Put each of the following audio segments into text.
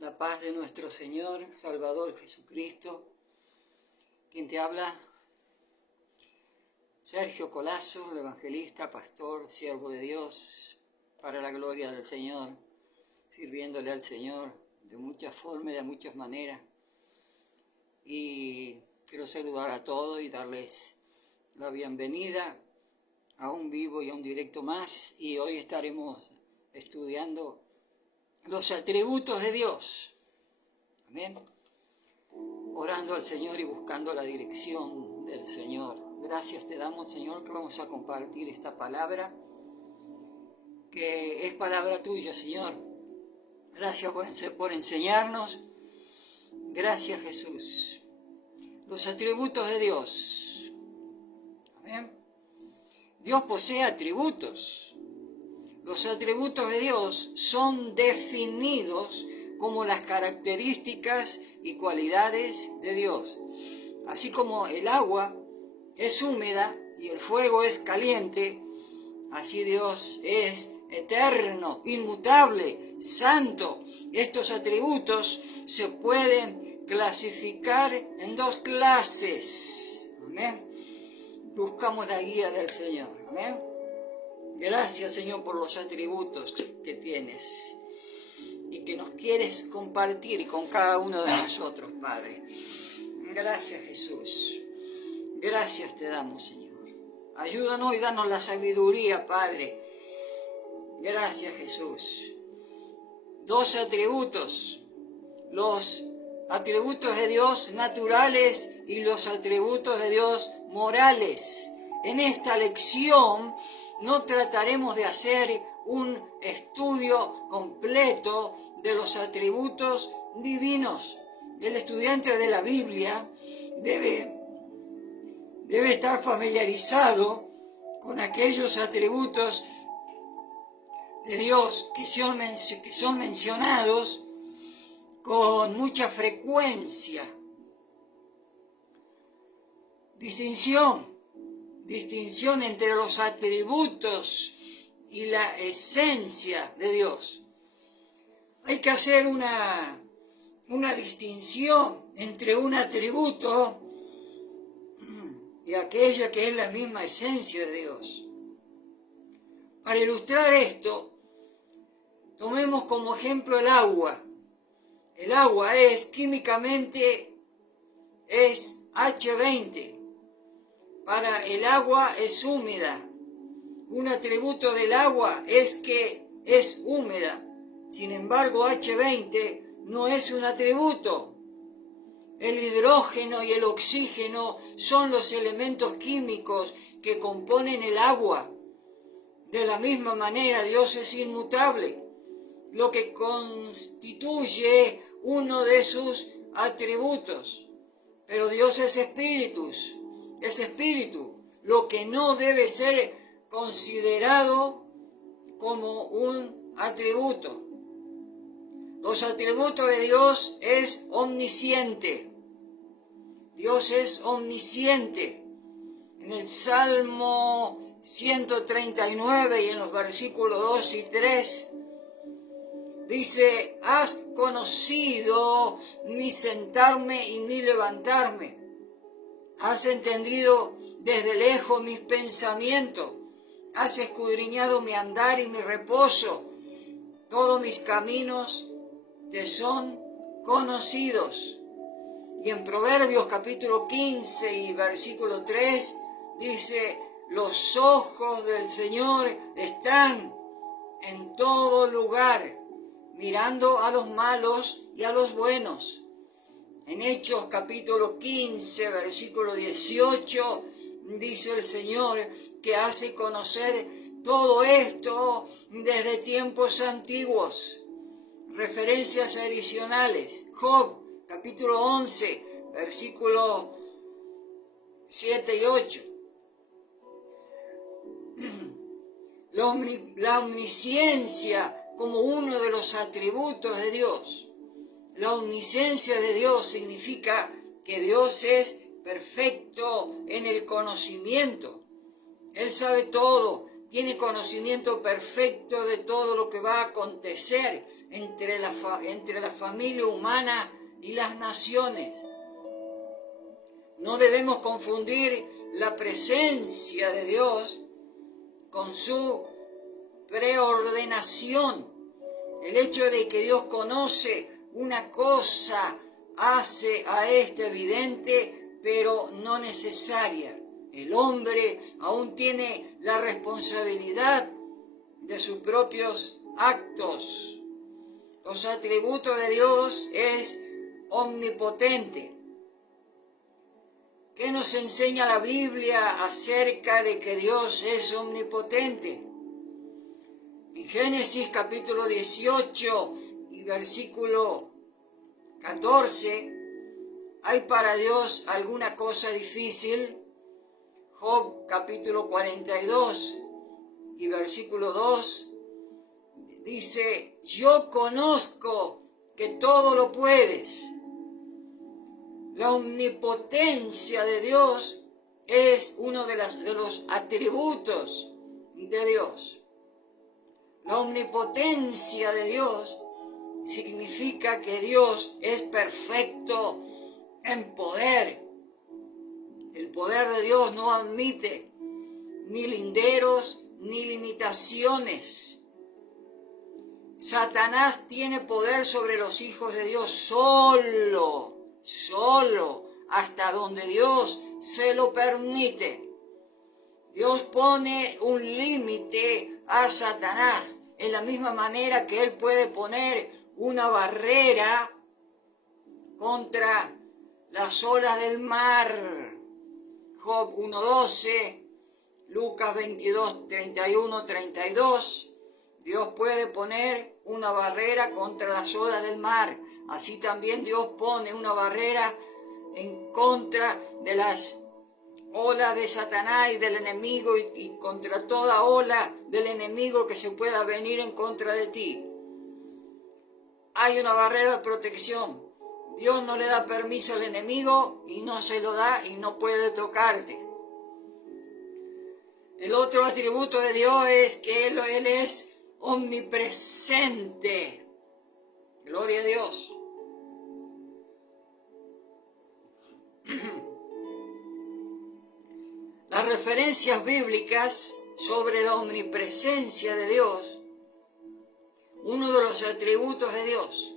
La paz de nuestro Señor, Salvador Jesucristo, quien te habla, Sergio Colazo, el evangelista, pastor, siervo de Dios, para la gloria del Señor, sirviéndole al Señor de muchas formas y de muchas maneras. Y quiero saludar a todos y darles la bienvenida a un vivo y a un directo más. Y hoy estaremos estudiando los atributos de Dios. Amén. Orando al Señor y buscando la dirección del Señor. Gracias te damos, Señor, que vamos a compartir esta palabra, que es palabra tuya, Señor. Gracias por enseñarnos. Gracias, Jesús. Los atributos de Dios. Amén. Dios posee atributos. Los atributos de Dios son definidos como las características y cualidades de Dios. Así como el agua es húmeda y el fuego es caliente, así Dios es eterno, inmutable, santo. Estos atributos se pueden clasificar en dos clases. Amén. Buscamos la guía del Señor. Amén. Gracias, Señor, por los atributos que tienes y que nos quieres compartir con cada uno de nosotros, Padre. Gracias, Jesús. Gracias te damos, Señor. Ayúdanos y danos la sabiduría, Padre. Gracias, Jesús. Dos atributos. Los atributos de Dios naturales y los atributos de Dios morales. En esta lección no trataremos de hacer un estudio completo de los atributos divinos. El estudiante de la Biblia debe estar familiarizado con aquellos atributos de Dios que son mencionados con mucha frecuencia. Distinción entre los atributos y la esencia de Dios. Hay que hacer una distinción entre un atributo y aquella que es la misma esencia de Dios. Para ilustrar esto, tomemos como ejemplo el agua. El agua químicamente es H20. Para el agua es húmeda. Un atributo del agua es que es húmeda. Sin embargo, H20 no es un atributo. El hidrógeno y el oxígeno son los elementos químicos que componen el agua. De la misma manera, Dios es inmutable, lo que constituye uno de sus atributos. Pero Dios es espíritu, lo que no debe ser considerado como un atributo. Los atributos de Dios es omnisciente. Dios es omnisciente. En el Salmo 139 y en los versículos 2 y 3 dice: has conocido mi sentarme y mi levantarme. Has entendido desde lejos mis pensamientos. Has escudriñado mi andar y mi reposo. Todos mis caminos te son conocidos. Y en Proverbios capítulo 15 y versículo 3 dice: los ojos del Señor están en todo lugar, mirando a los malos y a los buenos. En Hechos capítulo 15, versículo 18, dice el Señor que hace conocer todo esto desde tiempos antiguos. Referencias adicionales. Job capítulo 11, versículos 7 y 8. La omnisciencia como uno de los atributos de Dios. La omnisciencia de Dios significa que Dios es perfecto en el conocimiento. Él sabe todo, tiene conocimiento perfecto de todo lo que va a acontecer entre la familia humana y las naciones. No debemos confundir la presencia de Dios con su preordenación. El hecho de que Dios conoce una cosa hace a este evidente, pero no necesaria. El hombre aún tiene la responsabilidad de sus propios actos. Los atributos de Dios es omnipotente. ¿Qué nos enseña la Biblia acerca de que Dios es omnipotente? En Génesis capítulo 18 y versículo 14, ¿hay para Dios alguna cosa difícil? Job capítulo 42 y versículo 2 dice, yo conozco que todo lo puedes. La omnipotencia de Dios es uno de los atributos de Dios. La omnipotencia de Dios significa que Dios es perfecto en poder. El poder de Dios no admite ni linderos ni limitaciones. Satanás tiene poder sobre los hijos de Dios solo hasta donde Dios se lo permite. Dios pone un límite a Satanás en la misma manera que Él puede poner una barrera contra las olas del mar. Job 1:12, Lucas 22, 31, 32. Dios puede poner una barrera contra las olas del mar. Así también Dios pone una barrera en contra de las olas de Satanás y del enemigo y contra toda ola del enemigo que se pueda venir en contra de ti. Hay una barrera de protección. Dios no le da permiso al enemigo y no se lo da y no puede tocarte. El otro atributo de Dios es que Él es omnipresente. Gloria a Dios. Las referencias bíblicas sobre la omnipresencia de Dios, uno de los atributos de Dios.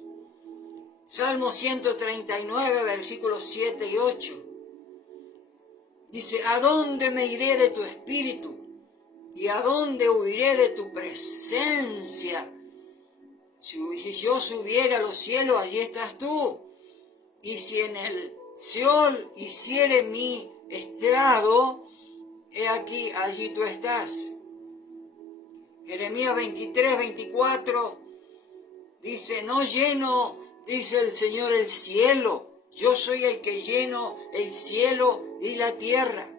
Salmo 139, versículos 7 y 8. Dice, ¿a dónde me iré de tu espíritu? ¿Y a dónde huiré de tu presencia? Si yo subiera a los cielos, allí estás tú. Y si en el Seol hiciere mi estrado, he aquí, allí tú estás. Jeremías 23, 24 dice, no lleno, dice el Señor, el cielo. Yo soy el que lleno el cielo y la tierra.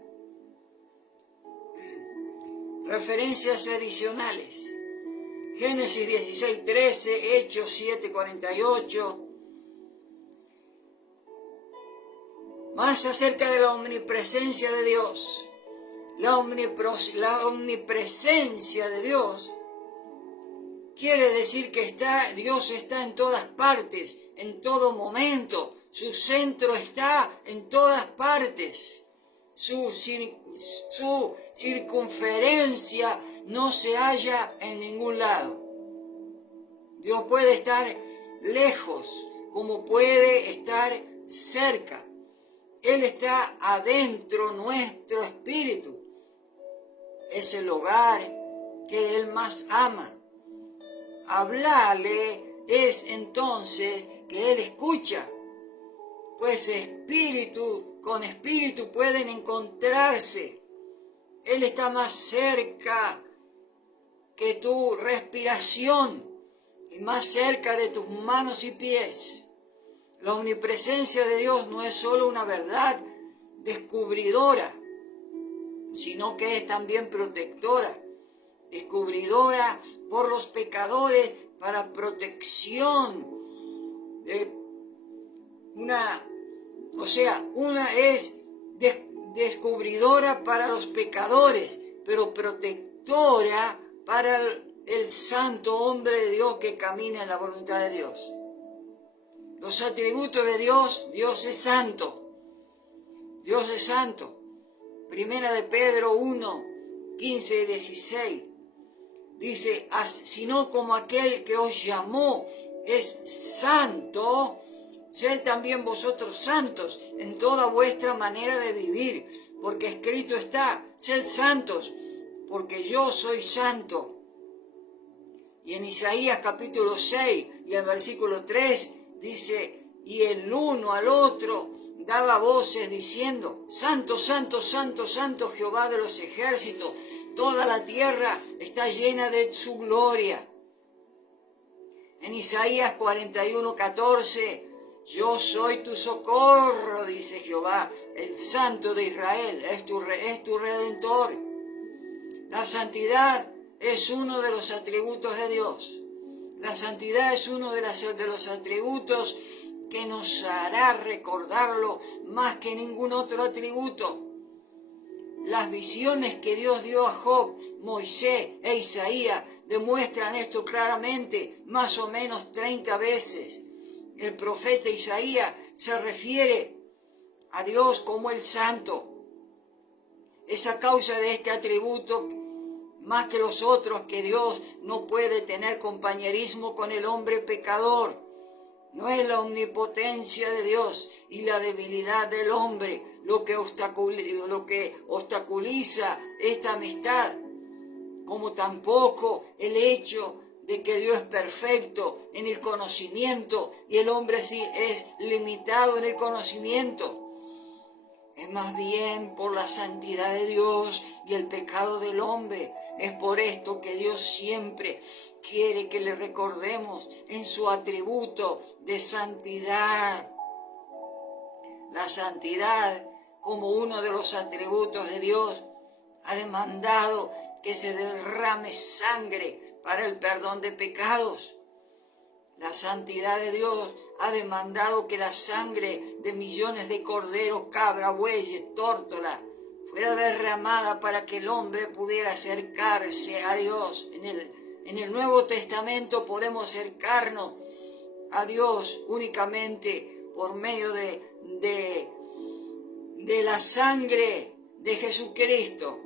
Referencias adicionales. Génesis 16, 13, Hechos 7, 48. Más acerca de la omnipresencia de Dios. La omnipresencia de Dios quiere decir que Dios está en todas partes, en todo momento. Su centro está en todas partes. Su circunferencia no se halla en ningún lado. Dios puede estar lejos como puede estar cerca. Él está adentro nuestro espíritu. Es el hogar que Él más ama. Hablarle es entonces que Él escucha, pues espíritu con espíritu pueden encontrarse. Él está más cerca que tu respiración y más cerca de tus manos y pies. La omnipresencia de Dios no es solo una verdad descubridora, sino que es también protectora, descubridora por los pecadores para protección. Una es descubridora para los pecadores, pero protectora conductora para el santo hombre de Dios que camina en la voluntad de Dios. Los atributos de Dios: Dios es santo. Dios es santo. Primera de Pedro 1, 15 y 16. Dice: sino como aquel que os llamó es santo, sed también vosotros santos en toda vuestra manera de vivir, porque escrito está: sed santos, porque yo soy santo. Y en Isaías capítulo 6 y el versículo 3 dice: y el uno al otro daba voces diciendo: Santo, santo, santo, santo Jehová de los ejércitos, toda la tierra está llena de su gloria. En Isaías 41, 14, yo soy tu socorro, dice Jehová, el Santo de Israel, es tu Redentor. La santidad es uno de los atributos de Dios. La santidad es uno de los atributos que nos hará recordarlo más que ningún otro atributo. Las visiones que Dios dio a Job, Moisés e Isaías demuestran esto claramente, más o menos 30 veces. El profeta Isaías se refiere a Dios como el santo. Es a causa de este atributo, más que los otros, que Dios no puede tener compañerismo con el hombre pecador. No es la omnipotencia de Dios y la debilidad del hombre lo que obstaculiza esta amistad, como tampoco el hecho de que Dios es perfecto en el conocimiento y el hombre sí es limitado en el conocimiento. Es más bien por la santidad de Dios y el pecado del hombre. Es por esto que Dios siempre quiere que le recordemos en su atributo de santidad. La santidad, como uno de los atributos de Dios, ha demandado que se derrame sangre para el perdón de pecados. La santidad de Dios ha demandado que la sangre de millones de corderos, cabras, bueyes, tórtolas, fuera derramada para que el hombre pudiera acercarse a Dios. En el Nuevo Testamento podemos acercarnos a Dios únicamente por medio de la sangre de Jesucristo.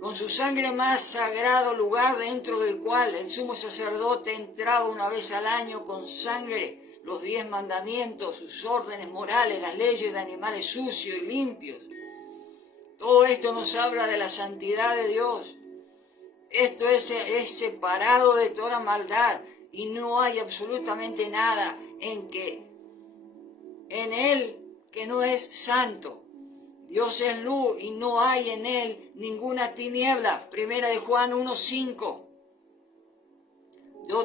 Con su sangre más sagrado lugar, dentro del cual el sumo sacerdote entraba una vez al año con sangre, los 10 mandamientos, sus órdenes morales, las leyes de animales sucios y limpios. Todo esto nos habla de la santidad de Dios. Esto es separado de toda maldad y no hay absolutamente nada en Él que no es santo. Dios es luz y no hay en Él ninguna tiniebla. Primera de Juan 1:5.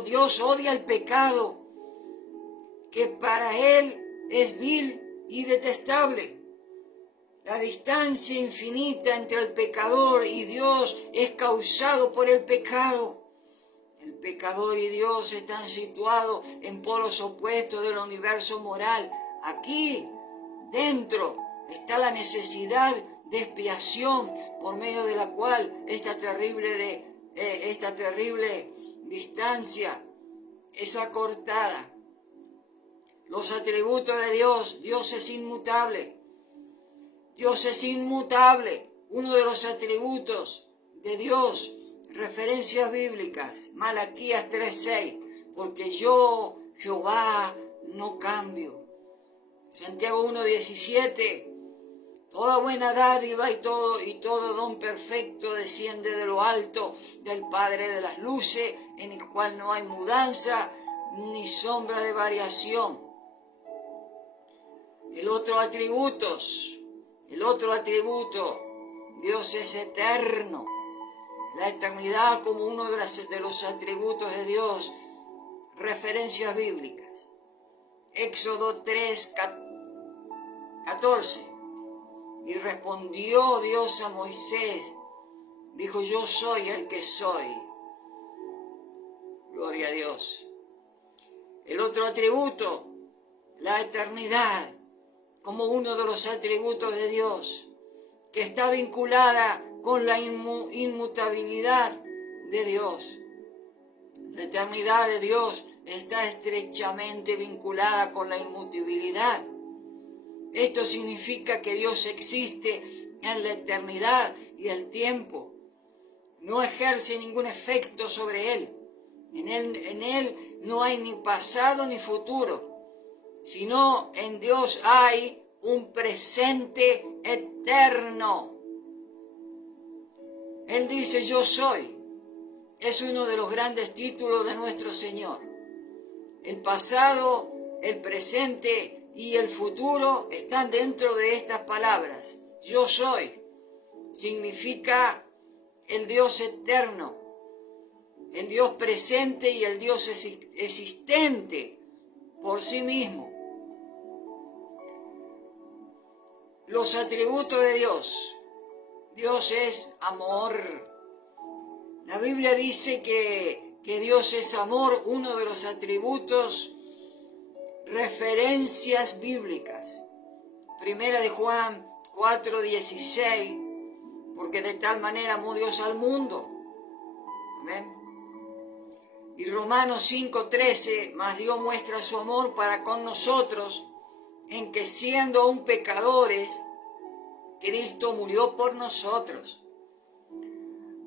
Dios odia el pecado, que para Él es vil y detestable. La distancia infinita entre el pecador y Dios es causado por el pecado. El pecador y Dios están situados en polos opuestos del universo moral. Aquí, dentro, está la necesidad de expiación por medio de la cual esta terrible distancia es acortada. Los atributos de Dios: Dios es inmutable. Dios es inmutable. Uno de los atributos de Dios, referencias bíblicas, Malaquías 3:6, porque yo, Jehová, no cambio. Santiago 1:17, toda buena dádiva y todo don perfecto desciende de lo alto, del Padre de las luces, en el cual no hay mudanza ni sombra de variación. El otro atributo, Dios es eterno. La eternidad como uno de los atributos de Dios, referencias bíblicas. Éxodo 3:14. Y respondió Dios a Moisés, dijo: yo soy el que soy. Gloria a Dios. El otro atributo, la eternidad, como uno de los atributos de Dios. que está vinculada con la inmutabilidad de Dios. La eternidad de Dios está estrechamente vinculada con la inmutabilidad. Esto significa que Dios existe en la eternidad y el tiempo. No ejerce ningún efecto sobre Él. En Él no hay ni pasado ni futuro, sino en Dios hay un presente eterno. Él dice, yo soy. Es uno de los grandes títulos de nuestro Señor. El pasado, el presente y el futuro están dentro de estas palabras. Yo soy. Significa el Dios eterno, el Dios presente y el Dios existente por sí mismo. Los atributos de Dios. Dios es amor. La Biblia dice que Dios es amor, uno de los atributos, referencias bíblicas. Primera de Juan 4:16, porque de tal manera amó Dios al mundo. Amén. Y Romanos 5:13, mas Dios muestra su amor para con nosotros, en que siendo aún pecadores, Cristo murió por nosotros.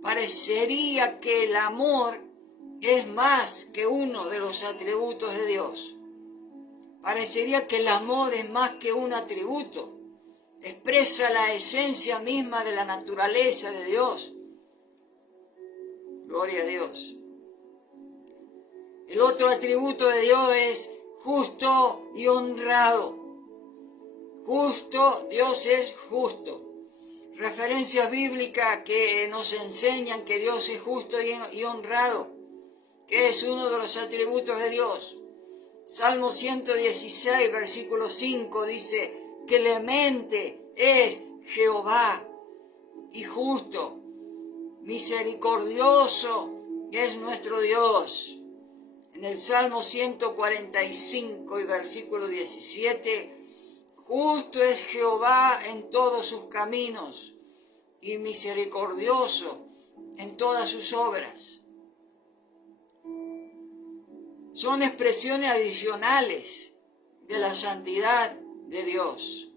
Parecería que el amor es más que uno de los atributos de Dios. Parecería que el amor es más que un atributo. Expresa la esencia misma de la naturaleza de Dios. Gloria a Dios. El otro atributo de Dios es justo y honrado. Justo, Dios es justo. Referencias bíblicas que nos enseñan que Dios es justo y honrado, que es uno de los atributos de Dios. Salmo 116, versículo 5 dice, clemente es Jehová y justo, misericordioso es nuestro Dios. En el Salmo 145 y versículo 17, justo es Jehová en todos sus caminos y misericordioso en todas sus obras. Son expresiones adicionales de la santidad de Dios.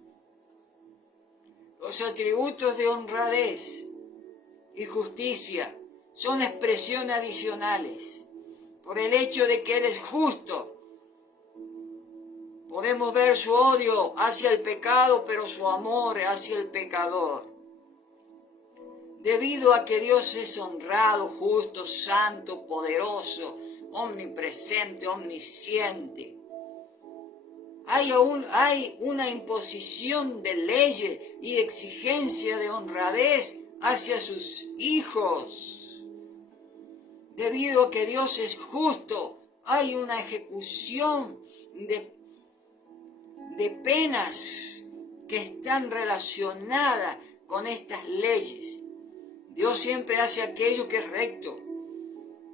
Los atributos de honradez y justicia son expresiones adicionales. Por el hecho de que Él es justo, podemos ver su odio hacia el pecado, pero su amor hacia el pecador. Debido a que Dios es honrado, justo, santo, poderoso, omnipresente, omnisciente, hay una imposición de leyes y exigencia de honradez hacia sus hijos. Debido a que Dios es justo, hay una ejecución de penas que están relacionadas con estas leyes. Dios siempre hace aquello que es recto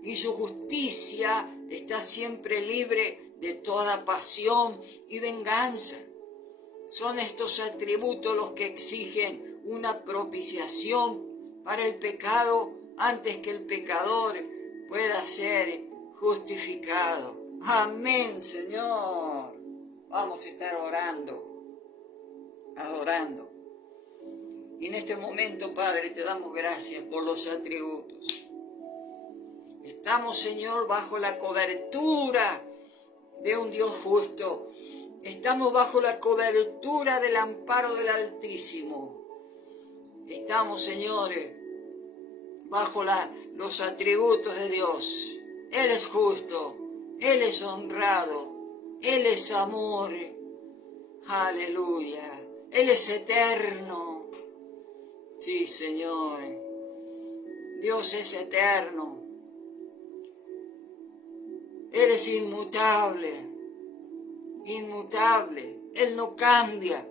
y su justicia está siempre libre de toda pasión y venganza. Son estos atributos los que exigen una propiciación para el pecado antes que el pecador pueda ser justificado. Amén, Señor. Vamos a estar orando, adorando. Y en este momento, Padre, te damos gracias por los atributos. Estamos, Señor, bajo la cobertura de un Dios justo. Estamos bajo la cobertura del amparo del Altísimo. Estamos, Señor, bajo los atributos de Dios. Él es justo, Él es honrado, Él es amor. Aleluya. Él es eterno. Sí, Señor. Dios es eterno. Él es inmutable. Inmutable. Él no cambia.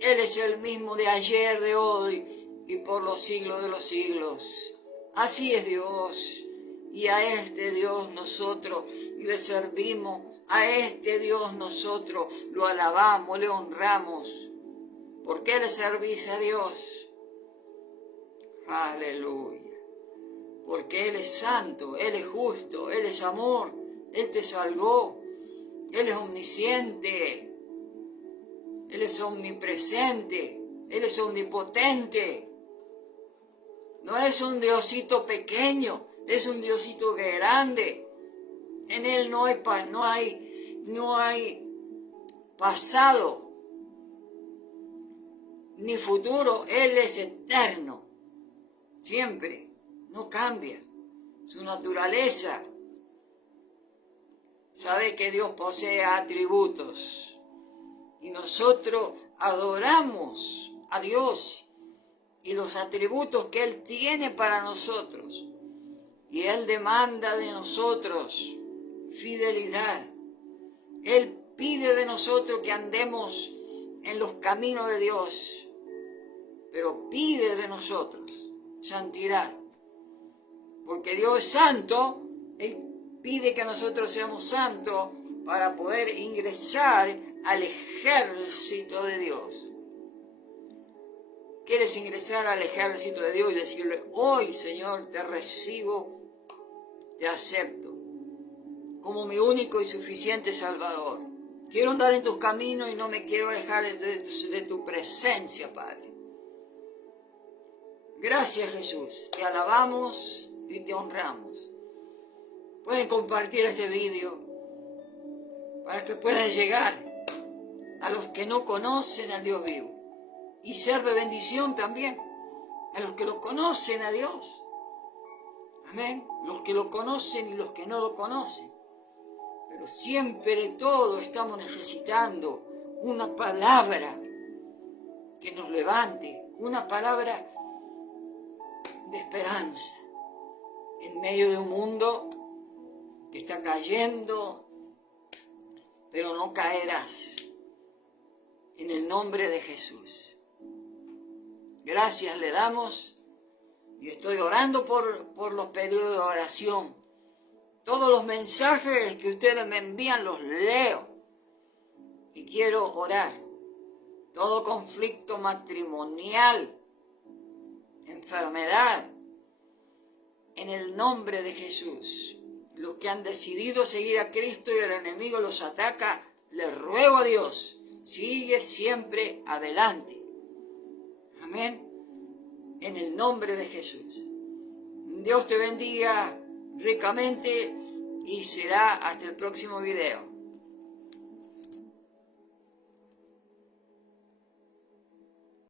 Él es el mismo de ayer, de hoy y por los siglos de los siglos. Así es Dios. Y a este Dios nosotros le servimos. A este Dios nosotros lo alabamos, le honramos. ¿Por qué le servís a Dios? Aleluya. Porque Él es santo, Él es justo, Él es amor, Él te salvó, Él es omnisciente, Él es omnipresente, Él es omnipotente. No es un Diosito pequeño, es un Diosito grande. En Él no hay pasado ni futuro. Él es eterno, siempre. No cambia su naturaleza. Sabe que Dios posee atributos y nosotros adoramos a Dios y los atributos que Él tiene para nosotros. Y Él demanda de nosotros fidelidad. Él pide de nosotros que andemos en los caminos de Dios, pero pide de nosotros santidad. Porque Dios es santo, Él pide que nosotros seamos santos para poder ingresar al ejército de Dios. ¿Quieres ingresar al ejército de Dios y decirle, hoy, Señor, te recibo, te acepto como mi único y suficiente Salvador? Quiero andar en tus caminos y no me quiero alejar de tu presencia, Padre. Gracias, Jesús. Te alabamos y te honramos. Pueden compartir este video para que puedan llegar a los que no conocen al Dios vivo y ser de bendición también a los que lo conocen a Dios. Amén. Los que lo conocen y los que no lo conocen. Pero siempre todos estamos necesitando una palabra que nos levante, una palabra de esperanza en medio de un mundo que está cayendo, pero no caerás. En el nombre de Jesús. Gracias le damos y estoy orando por los pedidos de oración. Todos los mensajes que ustedes me envían los leo y quiero orar. Todo conflicto matrimonial, enfermedad, en el nombre de Jesús. Los que han decidido seguir a Cristo y el enemigo los ataca, les ruego a Dios, sigue siempre adelante. Amén. En el nombre de Jesús. Dios te bendiga ricamente y será hasta el próximo video.